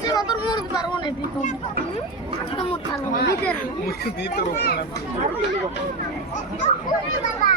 সে কত মুড় পারবো না ভিতর তো মোট খাবো ভিতর মুড় দিতে রকম না